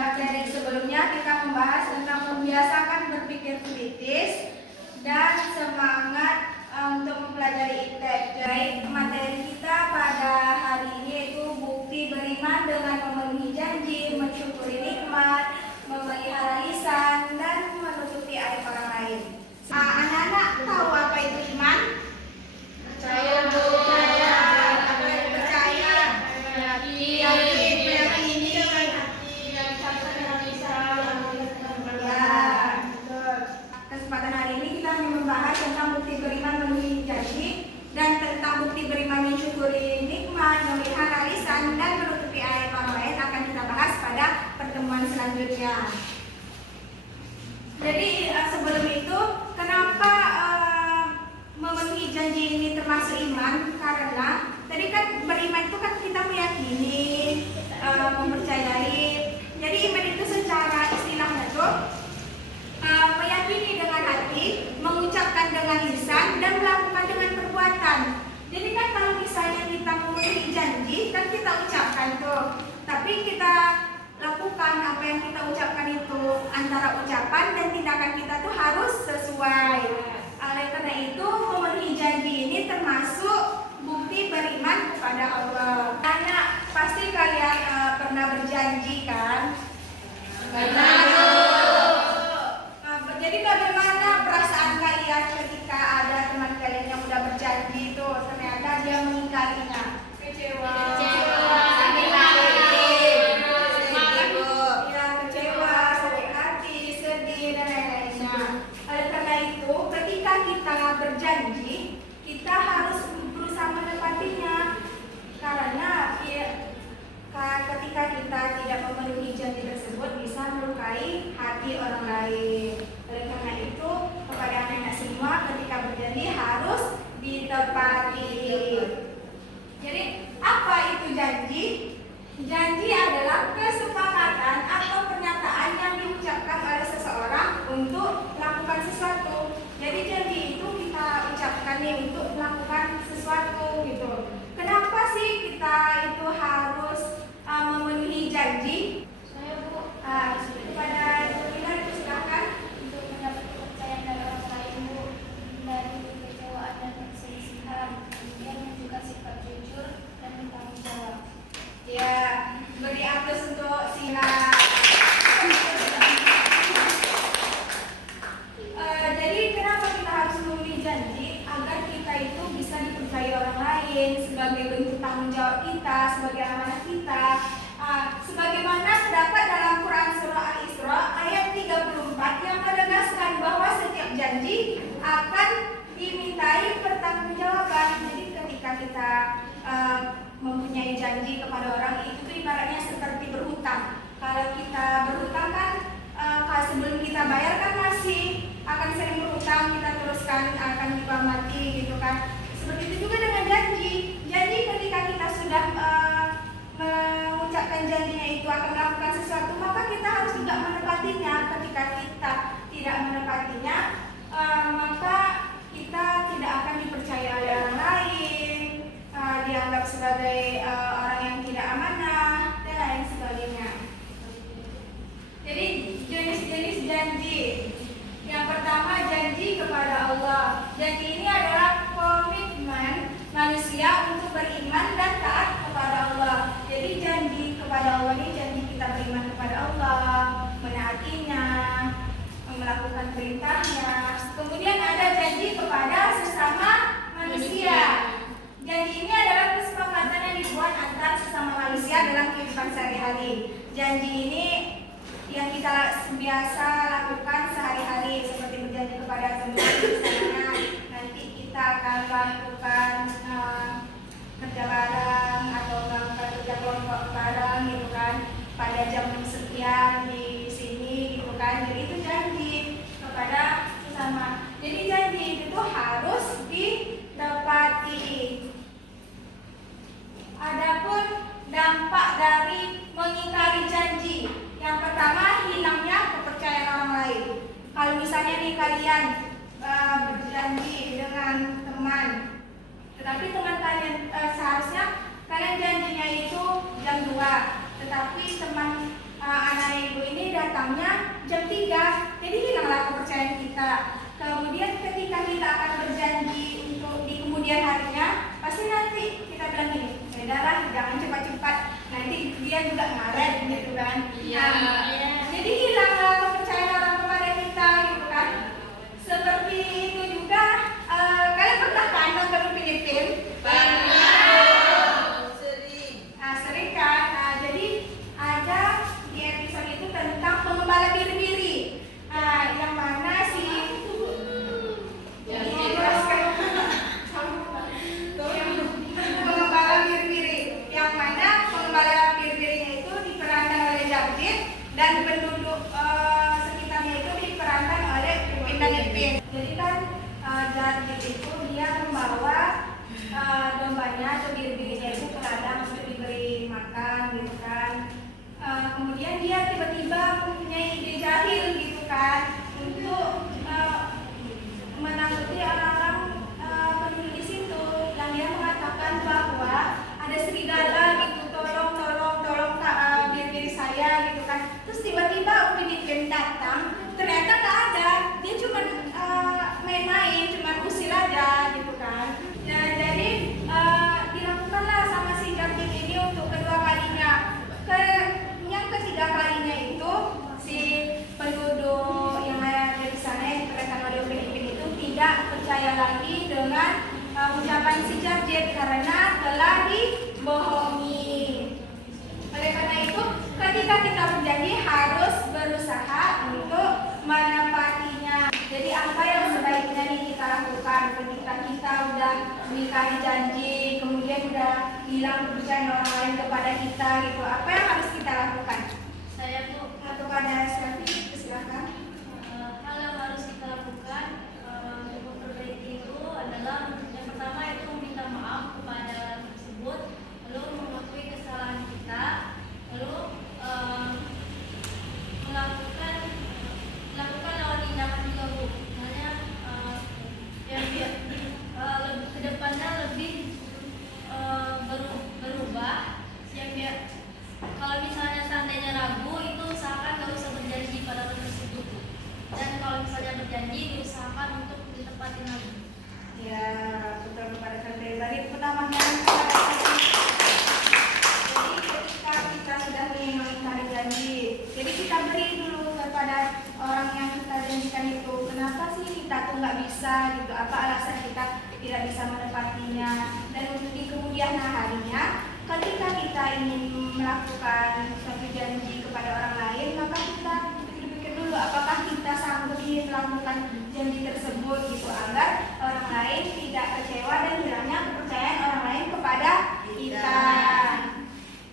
materi sebelumnya kita membahas tentang membiasakan berpikir kritis dan semangat untuk mempelajari ITEK. Baik, materi kita pada hari ini yaitu bukti beriman dengan memenuhi janji, mensyukuri nikmat, memelihara lisan, dan menutupi aib orang lain. Anak-anak tahu apa itu iman? Percaya, Bu. Percaya. Percaya. Yakin, meyakini. Kesempatan hari ini kita membahas tentang bukti beriman memenuhi janji dan tentang bukti beriman mensyukuri nikmat, memelihara lisan, dan menutupi aib orang lain akan kita bahas pada pertemuan selanjutnya. Jadi sebelum itu, kenapa memenuhi janji ini termasuk iman? Karena tadi kan beriman itu kan kita meyakini, mempercayai. Jadi iman itu secara istilahnya tuh meyakini dengan hati, mengucapkan dengan lisan, dan melakukan dengan perbuatan. Jadi kan kalau misalnya kita memenuhi janji, kan kita ucapkan tuh, tapi kita lakukan apa yang kita ucapkan itu antara ucapan dan tindakan kita tuh harus sesuai. Oleh karena itu memenuhi janji ini termasuk bukti beriman kepada Allah. Karena pasti kalian pernah berjanji kan? Benar. Jadi bagaimana perasaan kalian ketika ada teman kalian yang udah berjanji itu ternyata dia mengingkarinya? Kecewa. Berjanji, kita harus berusaha menepatinya karena ketika kita tidak memenuhi janji tersebut bisa melukai hati orang lain. Oleh karena itu kepada anak-anak semua ketika berjanji harus ditepati. Jadi apa itu janji? Janji adalah kesepakatan atau pernyataan yang diucapkan oleh seseorang untuk melakukan sesuatu. Jadi janji itu kita ucapkan nih untuk melakukan sesuatu gitu. Kenapa sih kita itu harus memenuhi janji? Saya Bu, kepada Nurina silakan untuk mendapat kepercayaan dari orang lain Bu, dari kekecewaan dan perselisihan, kemudian juga sifat jujur dan bertanggung jawab. Ya, beri aplaus untuk Sila. Jadi kenapa kita harus memenuhi janji? Agar kita itu bisa dipercaya orang lain sebagai bentuk tanggung jawab kita, sebagai amanah kita. Sebagaimana terdapat dalam Quran Surah Al-Isra ayat 34 yang menegaskan bahwa setiap janji akan dimintai pertanggungjawaban. Jadi ketika kita mempunyai janji kepada orang itu ibaratnya seperti berhutang. Kalau kita berhutang kan kalau sebelum kita bayar kan masih akan sering berhutang, kita teruskan akan dipamati gitu kan. Seperti itu juga dengan janji. Janji ketika kita sudah mengucapkan janjinya itu akan melakukan sesuatu, maka kita harus juga menepatinya. Ketika kita tidak menepatinya, maka kita tidak akan dipercaya oleh orang lain, dianggap sebagai orang yang tidak amanah dan lain sebagainya. Jadi jenis-jenis janji. Yang pertama janji kepada Allah. Janji ini adalah komitmen manusia untuk beriman dan taat kepada Allah. Jadi janji kepada Allah ini janji kita beriman kepada Allah, menaatinya, melakukan perintahnya. Kemudian ada janji kepada sesama manusia. Janji ini adalah kesepakatan yang dibuat antara sesama manusia dalam kehidupan sehari-hari. Janji ini yang kita biasa lakukan sehari-hari seperti berjanji kepada teman misalnya nanti kita akan melakukan kerja bareng atau melakukan kerja kelompok bareng gitu kan pada jam sekian di sini gitu kan. Jadi itu janji kepada sesama. Jadi janji itu harus ditepati. Adapun dampak dari mengingkari janji, yang pertama hilangnya kepercayaan orang lain. Kalau misalnya nih kalian berjanji dengan teman, tetapi teman kalian seharusnya kalian janjinya itu jam 2, tetapi teman anak ibu ini datangnya jam 3, jadi hilanglah kepercayaan kita. Kemudian ketika kita akan berjanji untuk di kemudian harinya, pasti nanti kita bilang gini, sudahlah jangan cepat-cepat, nanti dia juga ngaret gitu kan. Jadi hilanglah kepercayaan orang kepada kita gitu kan. Seperti itu juga, kalian pernah kan nonton Filipin? Sering kan. Jadi ada di episode itu tentang pengembala biri-biri, yang mana si pengembala biri-biri, yang mana pengembala biri-birinya itu diperankan oleh David dan penduduk sekitarnya itu diperankan oleh Pipin dan Ipin. Jadi kan David itu dia membawa dombanya atau biri-birinya itu ke ladang untuk diberi makan gitu kan. Kemudian dia tiba-tiba mempunyai ide jahil gitu kan untuk menakuti orang-orang penduduk di situ, yang dia mengatakan bahwa ada serigala gitu, tolong biri-biri saya gitu kan. Terus tiba-tiba Upin Ipin datang, ternyata nggak ada, dia cuma main-main, cuma usir aja gitu kan. Nah, jadi dilakukanlah sama si David ini untuk kedua kalinya. Yang ketiga kalinya itu si penduduk yang ada di sana yang diperankan oleh Upin Ipin itu tidak percaya lagi dengan ucapan si Jadjet karena telah dibohongi. Oleh karena itu, ketika kita berjanji harus berusaha untuk menepatinya. Jadi apa yang sebaiknya nih kita lakukan ketika kita udah menikahi janji, kemudian udah hilang kepercayaan orang lain kepada kita gitu, apa yang harus kita lakukan? Saya Bu, Kepada Syafi, silakan. hal yang harus kita lakukan untuk memperbaiki itu adalah yang pertama itu meminta maaf kepada orang tersebut, lalu mengakui kesalahan kita, lalu melakukan lewat tindakan juga Bu. Misalnya ke depannya lebih berubah, yang biar kalau misalnya seandainya ragu itu usahakan nggak usah berjanji pada orang tersebut, dan kalau misalnya berjanji diusahakan untuk ditepatin lagi. Ya, betul kepada Tante. Tadi pertamanya jadi ketika kita sudah mengingkari janji, jadi kita beri dulu kepada orang yang kita janjikan itu, kenapa sih kita tuh nggak bisa gitu, apa alasan kita tidak bisa menepatinya. Dan untuk di kemudian harinya, ketika kita ingin melakukan suatu janji kepada orang lain, maka kita pikir-pikir dulu apakah kita sanggup melakukan janji tersebut gitu, agar orang lain tidak kecewa dan hilangnya kepercayaan orang lain kepada kita.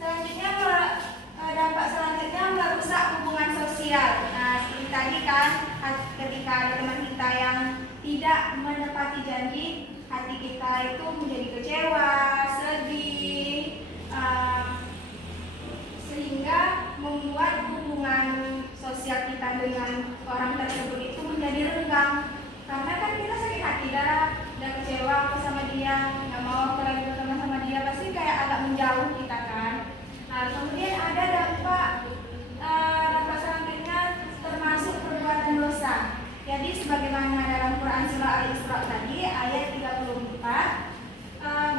Selanjutnya, dampak selanjutnya merusak hubungan sosial. Nah, seperti tadi kan, ketika ada teman kita yang tidak menepati janji, hati kita itu menjadi kecewa, sedih, sehingga membuat hubungan sosial kita dengan orang tersebut itu menjadi renggang. Karena kan kita sakit hati dan kecewa sama dia, nggak mau lagi berteman sama dia, pasti kayak agak menjauh kita kan. Nah, kemudian ada dampak selanjutnya termasuk perbuatan dosa. Jadi sebagaimana dalam Quran surah Al-Isra tadi ayat 34,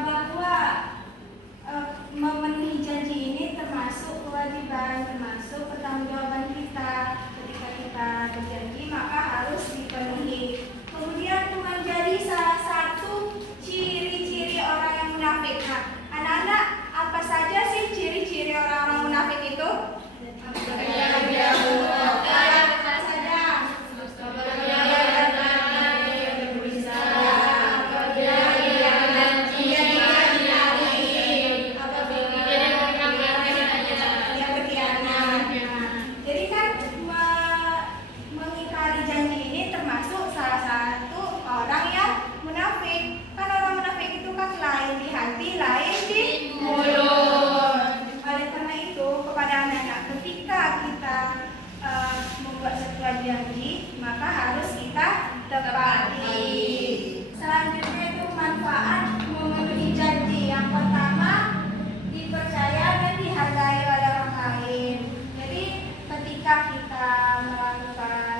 bahwa memenuhi janji ini termasuk kewajiban, termasuk pertanggungjawaban kita. Ketika kita berjanji maka harus dipenuhi. Kemudian menjadi salah satu ciri-ciri orang yang munafik. Nah, anak-anak, apa saja sih ciri-ciri orang-orang munafik itu? melakukan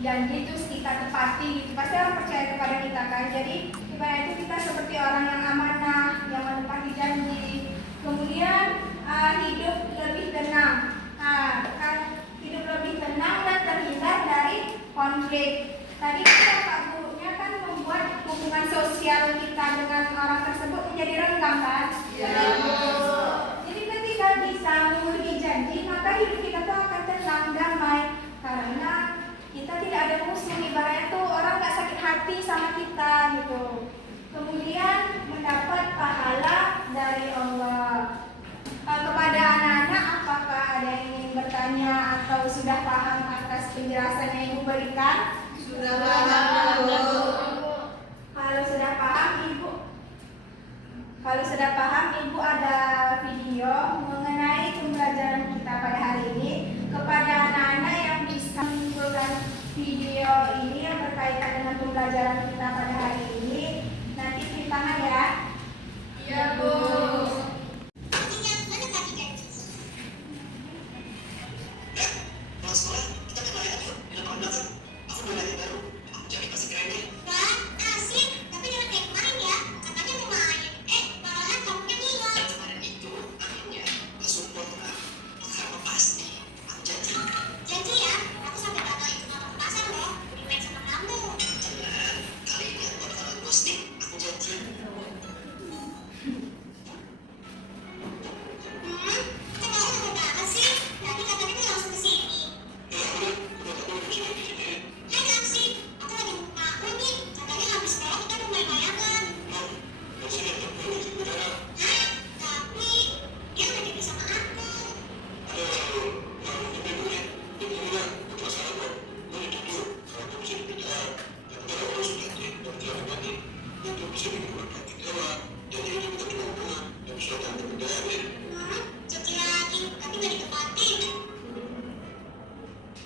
janji terus kita tepati gitu, pasti orang percaya kepada kita kan. Jadi karena itu kita seperti orang yang amanah, yang menepati janji. Kemudian hidup lebih tenang. Kan hidup lebih tenang dan terhindar dari konflik. Tadi kita Pak Gurunya kan membuat hubungan sosial kita dengan orang tersebut menjadi renggang kan? Ya. Jadi ketika bisa memenuhi janji, maka hidup kita tuh akan tenang, damai. Karena kita tidak ada musuh, ibaratnya tuh orang nggak sakit hati sama kita gitu. Kemudian mendapat pahala dari Allah. Kepada anak-anak, apakah ada yang ingin bertanya atau sudah paham atas penjelasan yang Ibu berikan? Sudah paham, Bu. Kalau sudah paham, Ibu ada video mengenai pembelajaran kita pada hari ini. Kepada anak-anak yang bisa menyimpulkan video ini yang berkaitan dengan pembelajaran kita pada hari ini, nanti cuci tangan ya. Iya, Bu.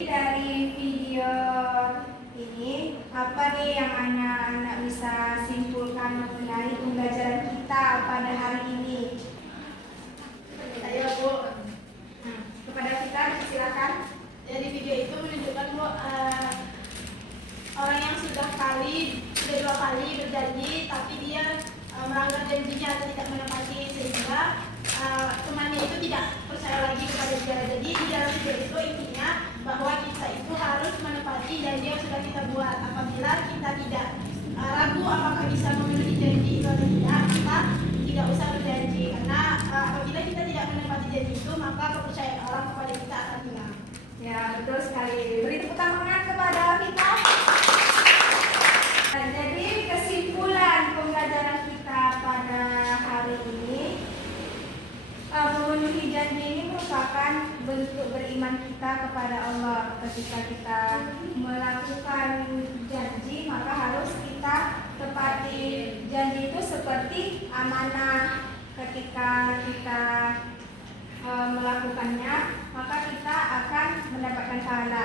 Dari video ini, apa nih yang anak-anak bisa simpulkan mengenai pembelajaran kita pada hari ini? Saya, Bu. Kepada kita, silakan. Dari video itu menunjukkan bahwa orang yang sudah dua kali berjanji tapi dia melanggar janjinya atau tidak menepati, sehingga temannya itu tidak percaya lagi kepada dia. Jadi di dalam video itu intinya bahwa kita itu harus menepati janji yang sudah kita buat. Apabila kita tidak ragu apakah bisa memenuhi janji itu atau tidak, maka tidak usah berjanji, karena apabila kita tidak menepati janji itu, maka kepercayaan orang kepada kita akan hilang. Ya, betul sekali. Beri tepuk tangan kepada kita. Nah, jadi kesimpulan pembelajaran kita pada hari ini, memenuhi janji ini merupakan bentuk beriman kita kepada Allah. Ketika kita melakukan janji, maka harus kita tepati. Janji itu seperti amanah. Ketika kita melakukannya, maka kita akan mendapatkan pahala.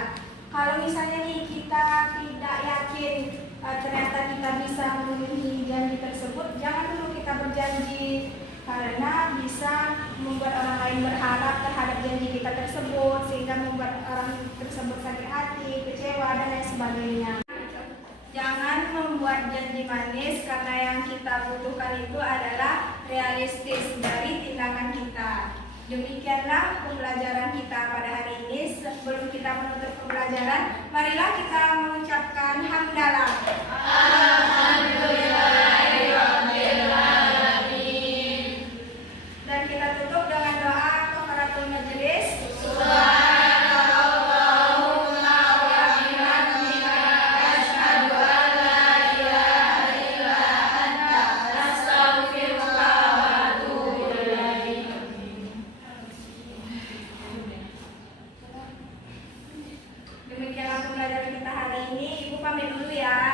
Kalau misalnya nih kita tidak yakin ternyata kita bisa memenuhi janji tersebut, jangan dulu kita berjanji, karena bisa membuat orang lain berharap terhadap janji kita tersebut, sehingga membuat orang tersebut sakit hati, kecewa, dan lain sebagainya. Jangan membuat janji manis, karena yang kita butuhkan itu adalah realistis dari tindakan kita. Demikianlah pembelajaran kita pada hari ini. Sebelum kita menutup pembelajaran, marilah kita mengucapkan hamdalah. Alhamdulillahirrahmanirrahim. Dan kita tutup dengan doa kafaratul majelis. Subhanallahumma wa bihamdika asyhadu an la ilaha illa anta astaghfiruka wa atubu ilaik. Demikianlah pembelajaran kita hari ini. Ibu pamit dulu ya.